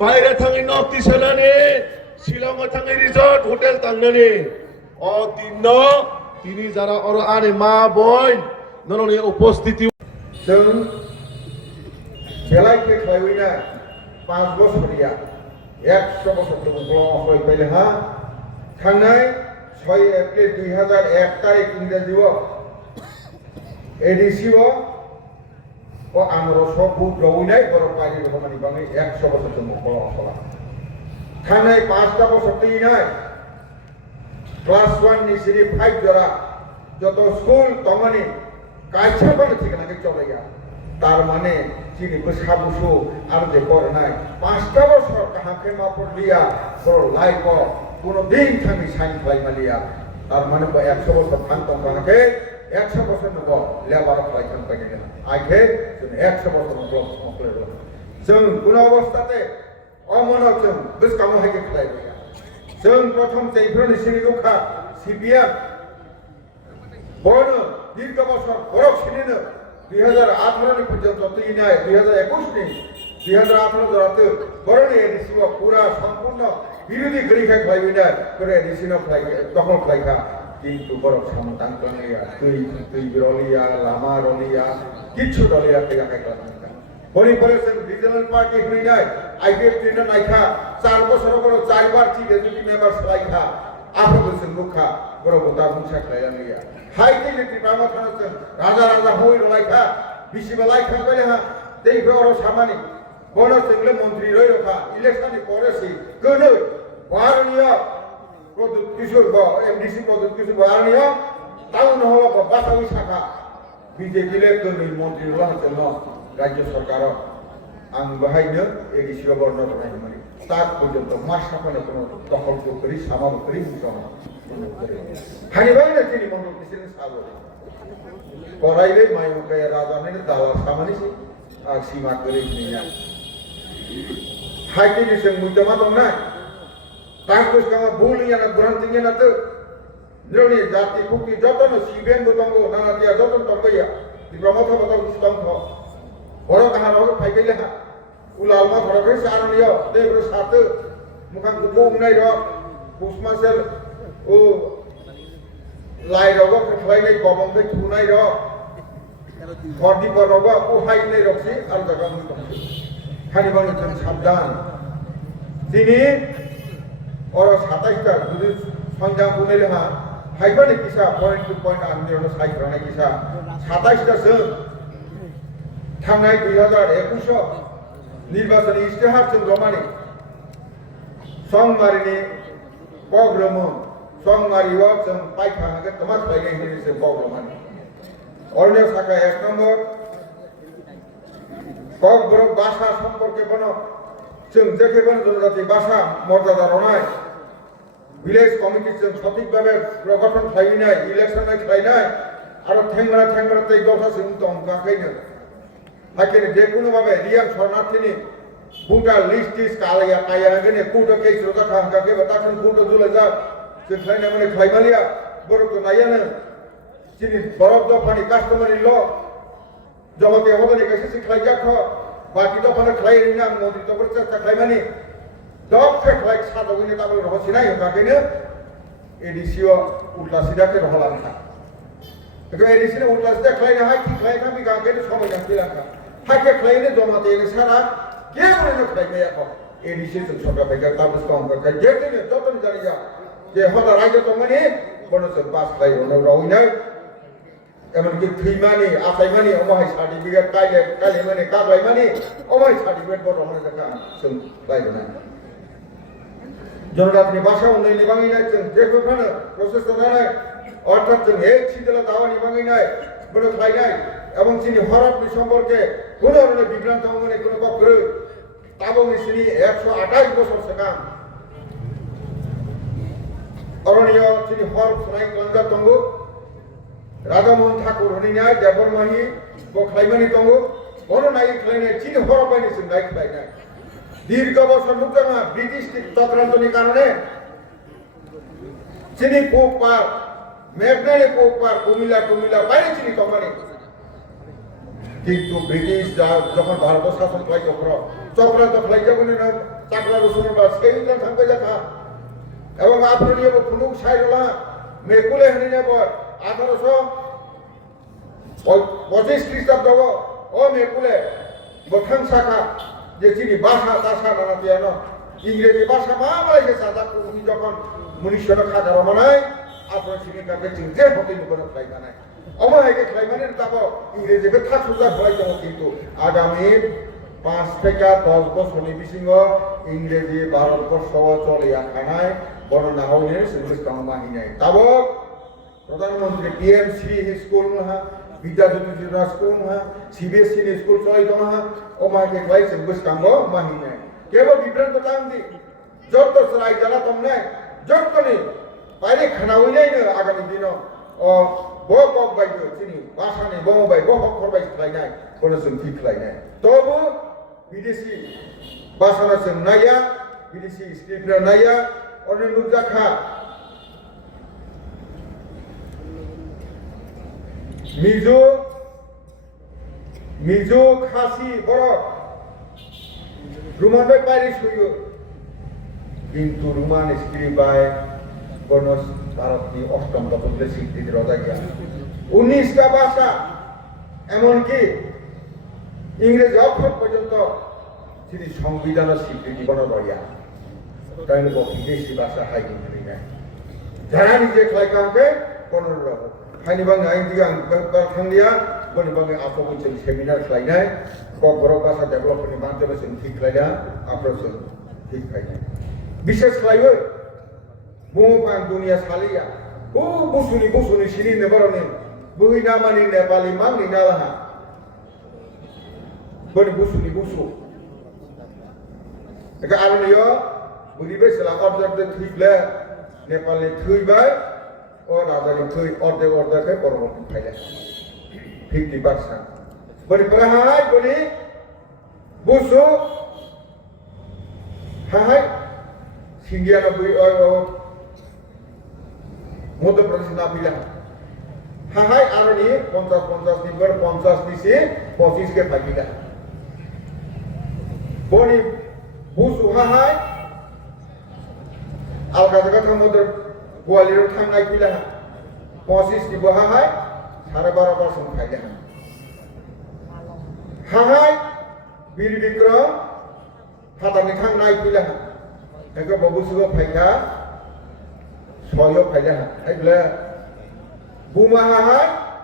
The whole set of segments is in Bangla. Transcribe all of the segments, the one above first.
বাইরে থাকি নর্থ ইস্টে শিলং에 থাকি রিসর্ট হোটেল থাকনানি তিনি যারা আরে মা বোন নরনি উপস্থিতি जों खेलाय खेख्लायना 5 বছরিয়া 100 বছর তো উপলব্ধ হইলে হ্যাঁ थांनाय 6 এপ্রিল 2001 তারিখ ইংরেজিও এডিসিও ও আন্দোলন বুক রইনাই বড় পারি রকমানি বাঙে 100 বছর তো উপলব্ধ थांनाय 5টা বছর তিনাই ক্লাস 1 নি সিরি 5 জরা যত স্কুল তমানি কাইছা বলে ঠিক না চলেয়া তার মানে চিনি বসাবুসু আর যে করে নাই 5টা বছর কাহাকে মা পড়লিয়া বড় লাইফ কোনো দিন থামি সাইন ফ্লাই মালিয়া তার মানে 100 বছর থাকতাম কাহাকে 100 বছর নব লেবার ফ্লাই থাম পাইলে না আইকে 100 বছর মকলে जों কোন অবস্থাতে অমনত जों বসকাম হাইকে ফ্লাই जों প্রথম চাইফ্রনি সিনি রক্ষা সিপিএম বড় দীর্ঘ বছর বড় ছিলেন 2018 পর্যন্ত তিন 2021 নি 2018 জরাতে বরণে এডিসিও পুরা সম্পূর্ণ বিরোধী গরিখা খাইবিনা করে এডিসিনো খাই তখন খাইখা কিন্তু বড় সমতান্ত নিয়া তুই বিরলিয়া লামা রলিয়া কিছু দলিয়া খাইখা হরি পরিসন রিজনাল পার্টি হই নাই আইপিএফ ট্রেন নাইখা 4 বছর বড় 4 বার চিফ এক্সিকিউটিভ মেম্বার সলাইখা আপনি বলছেন মুখা বড় কথা মুখা খাইয়া নিয়া হাইতে লিটি প্রামা খানছেন রাজা রাজা হই রলাইখা বিশি বেলাই খাইলে হ্যাঁ দেই বড় সামানি বড় সিংলে মন্ত্রী রই রখা ইলেকশনে পরেছি কোন বারণীয় প্রদুত কিশোর এমডিসি প্রদুত কিশোর বারণীয় টাউন হল বাসাউই শাখা বিজেপি লে কোন মন্ত্রী রলা হতেন রাজ্য সরকার আং বাহাইনো এডিসিও বর্ণ নাই মানে তার পর্যন্ত মাস সাফানে কোনো দখল করি সামাল করি মুসলমান হানিবাই না চিনি মন্ডল কিসেন সাগর করাইলে মাইমকে রাজানের দালা সামানিছি আর সীমা করে নিয়া হাইতে নিছে মুইতমা দং না তাকস কামা ভুলিয়া না ভ্রান্তিয়া না তো নিরনি জাতি কুকি যতন সিবেন বতঙ্গ নানা দিয়া যতন তঙ্গইয়া ব্রহ্মথ বতঙ্গ স্তম্ভ বড় কাহার ফাইকেলে হা উলালমা ধরবে সারনিয় দেবর সাথে মুখান গুবু উনাই র পুষ্মাসেল ও লাই রব খাইলে গবংকে থুনাই র হরদি পর রব ও হাইনে রক্সি আর জায়গা মুই তংসি খানি বলে সাবধান তিনি ওর 27টা যদি সংজাম বুনেলে হা হাইবানে কিসা পয়েন্ট টু পয়েন্ট আন্দোলন সাইফরানে কিসা 27টা जों थांनाय 2021 নির্বাচনী ইশতেহার जों রমানি সংমারিনি প্রগ্রাম সংমারিও जों পাইখানাকে তোমার পাইলে হিসেবে প্রগ্রামানি অন্য শাখা 1 নম্বর ককবরক ভাষা সম্পর্কে বনো जों যেখানে জনজাতি ভাষা মর্যাদা রনায় ভিলেজ কমিটি जों সঠিকভাবে প্রগঠন খাই নাই ইলেকশনে খাই নাই আর ঠেংরা তাই দফা जों তো অঙ্কাইনো হাইকেনে যে কোনো ভাবে রিয়াং শরণার্থীনি বুটা লিস্টিস কালিয়া কায়াগনে কুটো কেস রোজা খাঙ্কাকে বাতাখন কুটো দুলে যা যে খাইনা মানে খাইমালিয়া বড় তো নাইয়ানে চিনি বরফ দফানি কাস্টমারি ল জমাতে হদনে কাছে খাইজা খ বাকি দফানে খাই রিনা মন্ত্রী তো চেষ্টা খাইমানি দফে খাই সাদগিনে তাবল রহসি নাই কাকেনে এডিসিও উল্টা সিধাকে রহলাম না তো এডিসিনে উল্টা সিধা খাই না হাই কি খাই খাবি কাকেনে সময় না দিলাকা হাইকে খাইনে জমাতে এনে সারা কে বলে খাই মেয়া ক এডিসি তো ছোট বেকার তাবস কম করে যেদিনে যতন জানি যা যে হদা রাজ্য তো মানে বনস পাস খাই ওনা রই নাই এমনকি থিমানি আসাইমানি অমাই সার্টিফিকেট কাইলে মানে কাবাইমানি অমাই সার্টিফিকেট বড় মানে দেখা जों বাইরে না জনজাতির ভাষা উন্নয়ন নিবাঙ্গি নাই जों যেখানে প্রসেস নাই অর্থাৎ जों এক ছিদলা দাওয়া নিবাঙ্গি নাই বড় খাই নাই এবং চিনি হরপনি সম্পর্কে কোনো ধরনের বিভ্রান্ত মনে কোনো পক্ষে তাবংনি চিনি 128 বছর সেকাম অরণীয় চিনি হরপ শোনাই কলঙ্গা তঙ্গ রাধামোহন ঠাকুর হরিনায় দেবরমাহি বখাইমানি তঙ্গ বড় নাই খাইনাই চিনি হরপাইনি চিনি নাই খাই নাই দীর্ঘ বছর মুক্তমা ব্রিটিশ চক্রান্তনি কারণে চিনি পোক পার মেঘনালে পোক পার কুমিল্লা বাইরে চিনি কোম্পানি কিন্তু ব্রিটিশ যখন ভারত শাসন খাই চক্রান্ত খাই যাবেন না চাকরা রসুন বা সেই থাকবে দেখা এবং আপনার ফুনুক সাইরলা মেকুলে হেনে নেব 1825 খ্রিস্টাব্দ ও মেকুলে বখান শাখা যে চিনি ভাষা তাষা নানা দিয়ানো ইংরেজি ভাষা মা মালাইছে সাদা উনি যখন মনীষরা খাজা রমানায় আপনার চিনি কাকে চিনতে হতে কোনো খাইবা নাই অমায়কে খাইবানের তাব ইংরেজিকে থাকুকা ফলাই যাব কিন্তু আগামী 5 থেকে 10 বছরনি বিসিঙ্গ ইংরেজি ভারতবর্ষ চলিয়া খানায় বর্ণনা হইনে সেগুলো কামাহি নাই তাব প্রধানমন্ত্রী টিএমসি স্কুল না বিদ্যাজ্যোতি যোজনা স্কুল না সিবিএসসি স্কুল চলাইতো না অমায়কে খাই সেগুলো কাম মাহি নাই কেবল বিভ্রান্ত টাঙ্গি যত সরাই জানা তোমনে যতনি বাইরে খানা হইনাই না আগামী দিন বক বাইতো চিনি ভাষানি বমবাই বহক করবাই খাইনাই কোনো जों ঠিক খাইনাই তবু বিদেশি ভাষানা जों নাইয়া বিদেশি স্ক্রিপ্টরা নাইয়া অনেক নুজাখা মিজো খাসি বড় রুমান বাই পাইরে শুইও কিন্তু রুমান স্ক্রিপ্ট গণস ভারতনি অষ্টম দশকে স্বীকৃতি রজা গিয়া 19টা ভাষা এমনকি ইংরেজি অক্ষর পর্যন্ত তিনি সংবিধানের স্বীকৃতি বনবরিয়া তাই বিদেশি ভাষা হাই কিন্তু না যারা নিজে খাইকাকে কোনরব খাইনিবাং আইন দিগাং থাংলিয়া বনিবাং আসবুচেন সেমিনার খাইনাই বড় ভাষা ডেভেলপমেন্ট মাধ্যমে ঠিক খাইনা আপনার ঠিক খাইনাই বিশেষ খাইও Bumpan dunia salia, busuni sini nebarone, buhi nama ni Nepali mang ni ngalah, bani busu. Eka alam yo, budi beselang order de tuible, Nepali tuibai, or adari tui order ke korban kaila, 50%. Bani perahai bani busu, hai, India na bui Madhya Pradesh না পিলা হাহাই আরনি 50 নিবার 50 দিছে 25 কে পাইলা বনি বুসু হাহাই আলগা জায়গা মধ্য গোয়ালির থাঙ্গাই পিলা 25 দিব হাহাই 12.5% খাইলা হাহাই বীর বিক্রম হাতানি থাঙ্গাই পিলা একে ববুসুগো ফাইকা Soyo faida aigla bumaha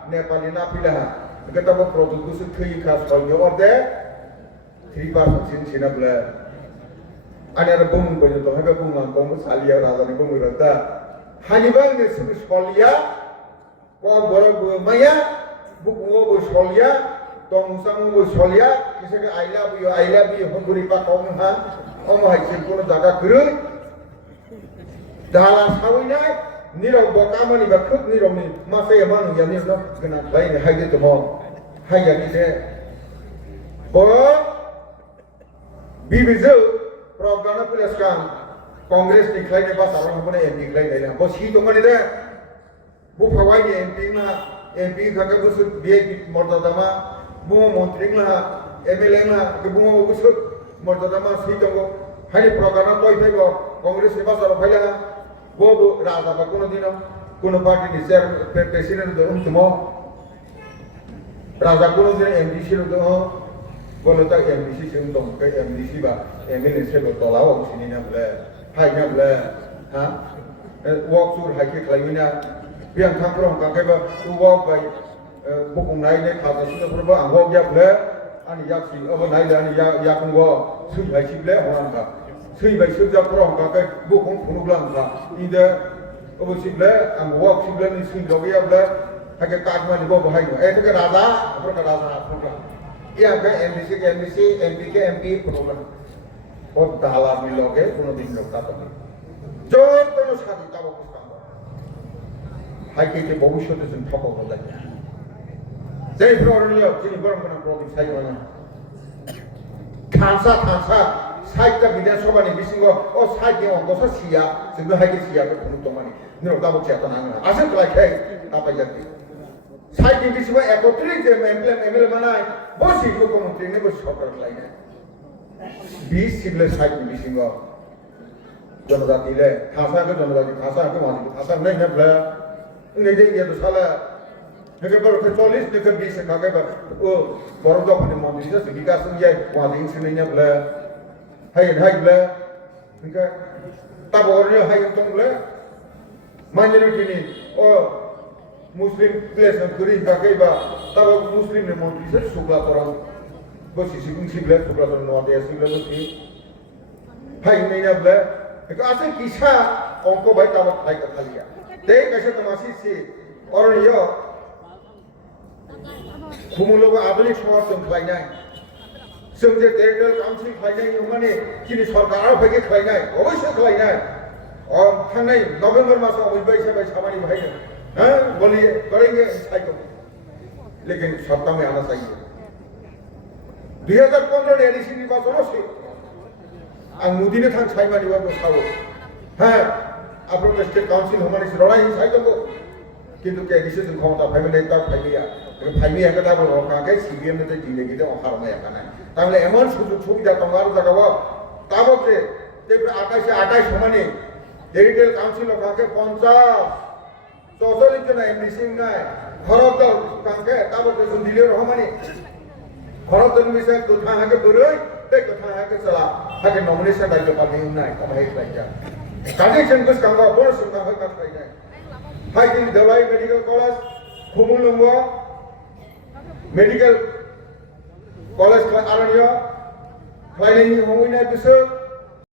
Nepali na pilaha kita bo produk su thui khas soyo orde 3% sinabla ana bum bojo to habe bum ngom salia radani bum rata hanibang ne su solia ko boro maya bukungo bo solia to musamu bo solia kisake I love you honguri pa kong ha omo haichin kono jaga kru dalam sawinai nirau bokamani bakut nirau ni masa yang mana yang nirau kena lain hai itu mau hai yang ini bo bibizu program pulaskan Kongres diklaim ni bahasa orang mana MP diklaim ni lah bo si tu mana dia bu pawai ni MP kakak busuk dia mordadama bu menteri lah MLA lah kebu busuk mordadama si tu hai program tu itu bo Kongres ni bahasa orang mana Bobo raza ba kuno party ni ser president do tumo raza kuno din MDC do bolo ta MDC sing dong ke MDC ba MLA se lo to lao sini na ble hai na ble ha walk sur hai ke klaimina biang thang krong ka ke ba tu walk ba bukung nai ne kha ta su pro ba ang walk ya ble ani yak si abo nai la ani ya kung wo su hai si ble hoan ba Sui bai sui jauh korang kakek bukan punulang lah. Ida, abu sibla, am walk sibla ni sui logi abla, kakek kadma ni bawa bahaya. Kakek rada, apa kakek rada punulang. Ia kakek MDC, MP punulang. Oh dalam ni logi, punulin log tak ni. Jauh terus hati tahu kusam. Hai kakek bawa syu tu sen thapa boleh. Jadi problem ni, jadi orang problem saya mana. Kansa. Saita bidansoba ni bisingo o saiti ongosa sia singgo haiki sia ko kunu tomani niro dabo cheta nanga asal kelai kai apa jadi saiti bisingo ekotri je MLA manai bosi ko menteri ne bosi sokar kelai na 20 সিবলে side বিসিং জনজাতিলে ভাষাকে জনজাতি ভাষাকে মাঝি ভাষা নাই না বলে এই যে ইয়ে তো সালা একেবারে 40 থেকে 20 কাকে ও বড় দোকানে মন্দির আছে বিকাশ ইয়ে মাঝি সিনে না বলে হাই বলে ঠিক তা বড় হাই তো বলে মাইনরিটি নি ও মুসলিম প্লেস করি কাকে বা তা মুসলিম নে মন্দির সুগা করা বসি সিবলে সুগা তো নয়া দেয়া সিবলে বসি হাই নাই না বলে itu asal kisah ongko baik tamat baik kalian. Tapi kasih temasi si orang yo, kumulawa adulik semua sempai nai. Semua territorial council sempai nai, umane kini sarkar bagi sempai nai, obviously sempai nai. और थाने नवंबर मास में मुंबई से भाई सामानी भाई ने हाँ बोलिए करेंगे साइको लेकिन सत्ता में आना चाहिए 2015 एडिशन निर्वाचन से ang mudine thang sai mani wa sawo ha apro state council homani rorai sai to kintu ke decision khomta phaibe ta phaibe ka ta bol ka ke cbm ne dile gide offer ma yakana তাহলে এমন সুযোগ সুবিধা তোমার জায়গা তাবতে তে 28 homani territorial council কাকে 50 44 জন এমডিসি নাই খরচ কাকে তাবতে দিলে রহমানি খরচ বিষয় কথা হাকে বরই কথা হাকে চলা হাকে নমিনেশন দায়িত্ব পাবে নাই কথা এই পাইয়া কানেকশন কুছ কাঙ্গা বড় সুন্দর হয় কাজ পাই নাই হাই দিন দেওয়াই মেডিকেল কলেজ খুমুলঙ্গ মেডিকেল কলেজ আরণ্য খাইনি হইনা বিসক